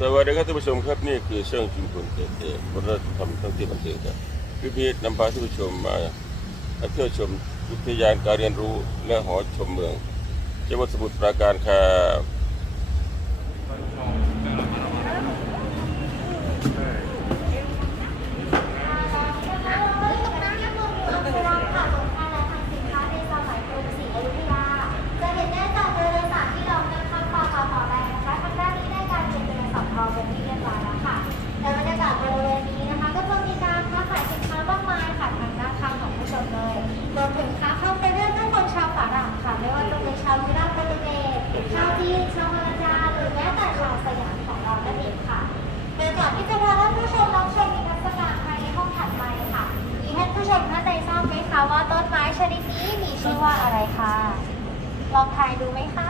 สวัสดีครับท่านผู้ชมครับนี่คือช่องชุมชนเกิดเหตุวัฒนธรรมท่องเที่ยวบันเทิงครับคลิปนี้นำพาท่านผู้ชมมาเที่ยวชมวิทยานการเรียนรู้และหอชมเมืองจังหวัดสมุทรปราการครับ จะเห็นได้จากเรือโดยสารที่เรานั่งข้างปอปอแรงนะคะทางด้านนี้ได้การเป็นเรือสำรองเป็นที่เรียบร้อยแล้วค่ะและบรรยากาศบริเวณนี้นะคะ ก็จะมีการค้าขายสินค้ามากมายค่ะทางด้านข้างของผู้ชมเลย รวมถึงค้าเข้าไปเรื่องผู้คนชาวฝรั่งค่ะไม่ว่าจะเป็นชาวมิราโปรตุเกสชาวจีนชาวมาลายหรือแม้แต่ชาวสยามของเรานั่นเองค่ะโดยก่อนที่จะพาท่านผู้ชมรับชมนิทรรศการภายในห้องถัดไปค่ะมีท่านผู้ชมท่านใดทราบไหมคะว่าต้นไม้ชนิดนี้มีชื่อว่าอะไรคะลองทายดูไหมคะ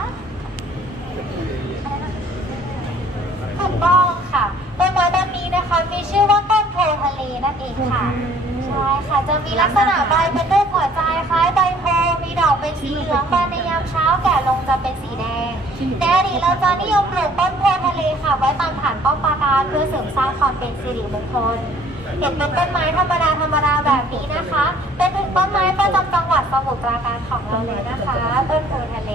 ถูกต้องค่ะต้นไม้ต้นนี้นะคะมีชื่อว่าต้นโพทะเลนั่นเองค่ะใช่ค่ะจะมีลักษณะใบเป็นรู เป็นสีเหลืองบานในยามเช้าแก่ลงจะเป็นสีแดงในอดีตเราจะนิยมปลูกต้นโพทะเลค่ะ ไว้ตามฐานป้อมปราการเพื่อเสริมสร้างความเป็นสิริมงคลเห็นเป็นต้นไม้ธรรมดาธรรมดาแบบนี้นะคะ เป็นถึงต้นไม้ประจำจังหวัดสมุทรปราการของเราเลยนะคะ ต้นโพทะเล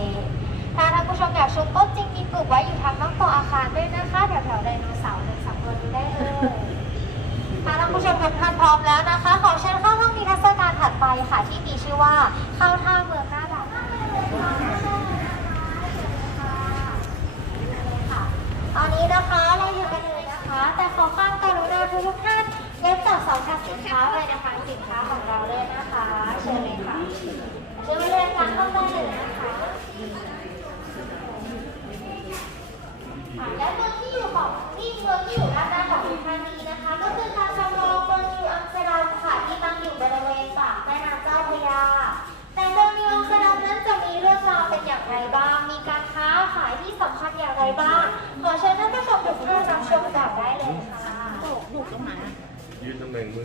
ถ้าท่านผู้ชมอยากชมต้นจริงมีปลูกไว้อยู่ทางนอกตัวอาคารด้วยนะคะแถวๆไดโนเสาร์เลยสำรวจดูได้เลยถ้าท่านผู้ชมทุกท่านพร้อมแล้วนะคะ ขอเชิญเข้าห้องนิทรรศการถัดไปค่ะที่มีชื่อว่าข้าวท่าเมืองหน้าด่านค่ะตอนนี้นะคะเราอยู่กันเลยนะคะ แต่ขอความ กรุณาทุกท่านเว็บจับสองทางสินค้าไปนะคะสินค้าของเราเลยนะคะ เชิญเลยค่ะเชิญไปเลยค่ะเข้าได้เลยนะคะ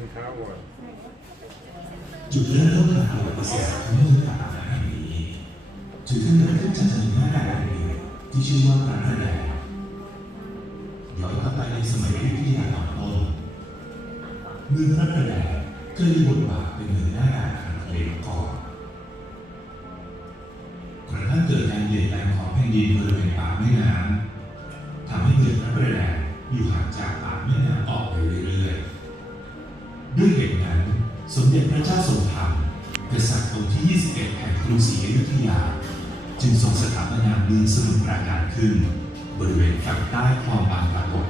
ตำแหน่งมือเท้าก่อนจุดเริ่มต้นทางประวัติศาสตร์ของเมื่อป่าแห่งนี้ถือกำเนิดขึ้นจากถนนหน้าด่านหนึ่งที่ชื่อว่าพระพระแดงย้อนกลับไปในสมัยอยุธยาตอนต้นเมืองพระพระแดงเคยมีบทบาทเป็นเมืองหน้าด่านทางทะเลมาก่อนกระทั่งเกิดการเปลี่ยนแปลงของแผ่นดินบริเวณปากแม่น้ำทำให้เมืองพระพระแดงอยู่ห่างจากปากแม่น้ำ รุงศรีอยุธยา จึงทรงสถาปนาเมืองสมุทรปราการขึ้น บริเวณฝั่งใต้คลองบางปรากฏ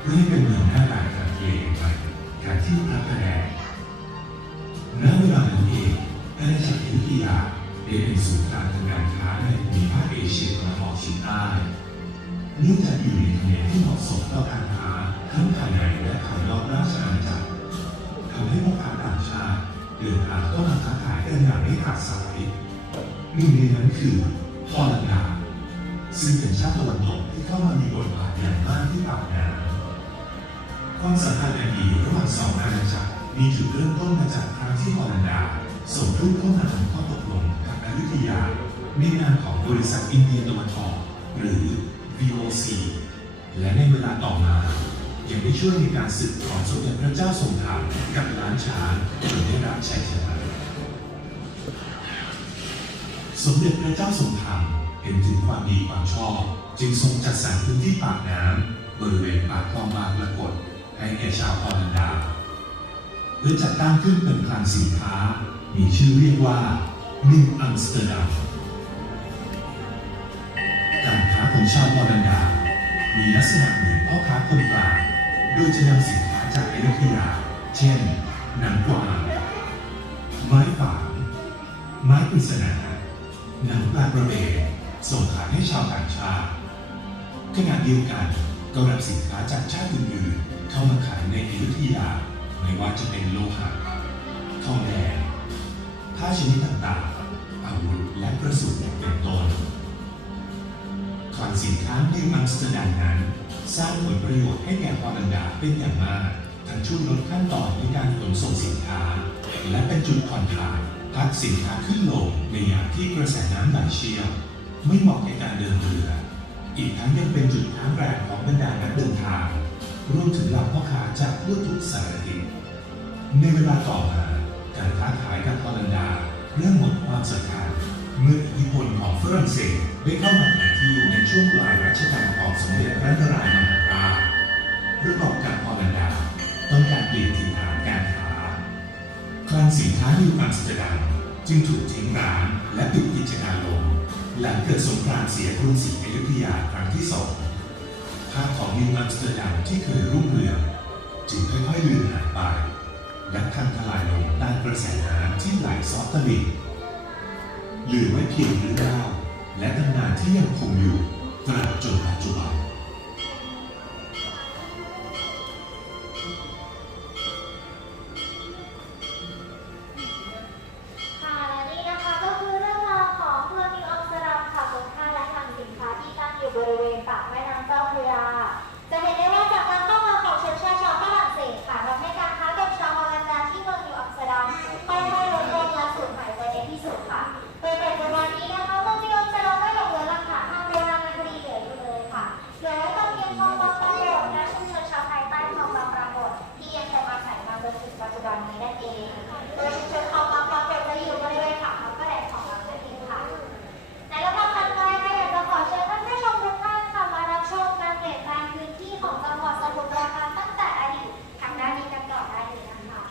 เพื่อให้เป็นเมืองหน้าด่านทางทะเลแห่งใหม่การที่พระประแดงณเวลานั้นเองอาณาจักรอยุธยาได้เป็นศูนย์กลางทางการค้าในภูมิภาคเอเชียตะวันออกเฉียงใต้เนื่องจากอยู่ในทะเลที่เหมาะสมต่อการค้าทั้งภายในและภาย อย่ายหนึ่งในนั้นคือฮอลันดา ซึ่งเป็นชาติตะวันตกที่เข้ามามีบทบาทอย่างมากที่ปากน้ำความสัมพันธ์อันดีระหว่างสองอาณาจักรมีจุดเริ่มต้นมาจากครั้งที่ฮอลันดาส่งทูตเข้ามาทำข้อตกลงกับอยุธยาในนามของบริษัทอินเดียตะวันออกหรือ VOC และในเวลาต่อมา ยังได้ช่วยในการศึกของสมเด็จพระเจ้าทรงธรรมกับล้านช้างจนได้รับชัยชนะ สมเด็จพระเจ้าทรงธรรมเห็นถึงความดีความชอบ จึงทรงจัดสรรพื้นที่ปากน้ำบริเวณปากคลองบางปรากฏให้แก่ชาวฮอลันดาเพื่อจัดตั้งขึ้นเป็นคลังสินค้า มีชื่อเรียกว่านิวอัมสเตอร์ดัมการค้าของชาวฮอลันดา มีลักษณะเหมือนพ่อค้าคนกลางโดยจะนำสินค้าจากอยุธยาเช่นหนังกวางไม้ฝางไม้ปริศนา นังปลากระเบนส่งขายให้ชาวต่างชาติขณะเดียวกันก็รับสินค้าจากชาติอื่นๆเข้ามาขายในอยุธยาไม่ว่าจะเป็นโลหะทองแดงผ้าชนิดต่างๆ อาวุธและกระสุนเป็นต้นคลังสินค้าในอัมสเตอร์ดัมนั้น สร้างผลประโยชน์ให้แก่ฮอลันดาเป็นอย่างมาก ทั้งช่วยลดขั้นตอนในการขนส่งสินค้า และเป็นจุดผ่อนคลาย พักสินค้าขึ้นลงในยามที่กระแสน้ำไหลเชี่ยว ไม่เหมาะในการเดินเรือ อีกทั้งยังเป็นจุดค้างแรมของบรรดานักเดินทาง รวมถึงเหล่าพ่อค้าจากทั่วทุกสารทิศในเวลาต่อมาการค้าขายกับฮอลันดาเริ่มหมดความสำคัญเมื่ออิทธิพลของฝรั่งเศสได้เข้ามาแทนที่ในช่วงปลายรัชกาลของสมเด็จพระนารายมหาราชประกอบกับฮอลันดาต้องการเปลี่ยนทิศ สินค้านิวอัมสเตอร์ดัมจึงถูกทิ้งร้างและปิดกิจการลง หลังเกิดสงครามเสียกรุงศรีอยุธยาครั้งที่สองภาพของนิวอัมสเตอร์ดัมที่เคยรุ่งเรืองจึงค่อยๆเลือนหายไป และพังทลายลงตามกระแสน้ำที่ไหลซอตลิ่งเหลือไว้เพียงเรื่องเล่าและตำนานที่ยังคงอยู่ตราบจนปัจจุบัน ณปากแม่น้ำเจ้าพระยา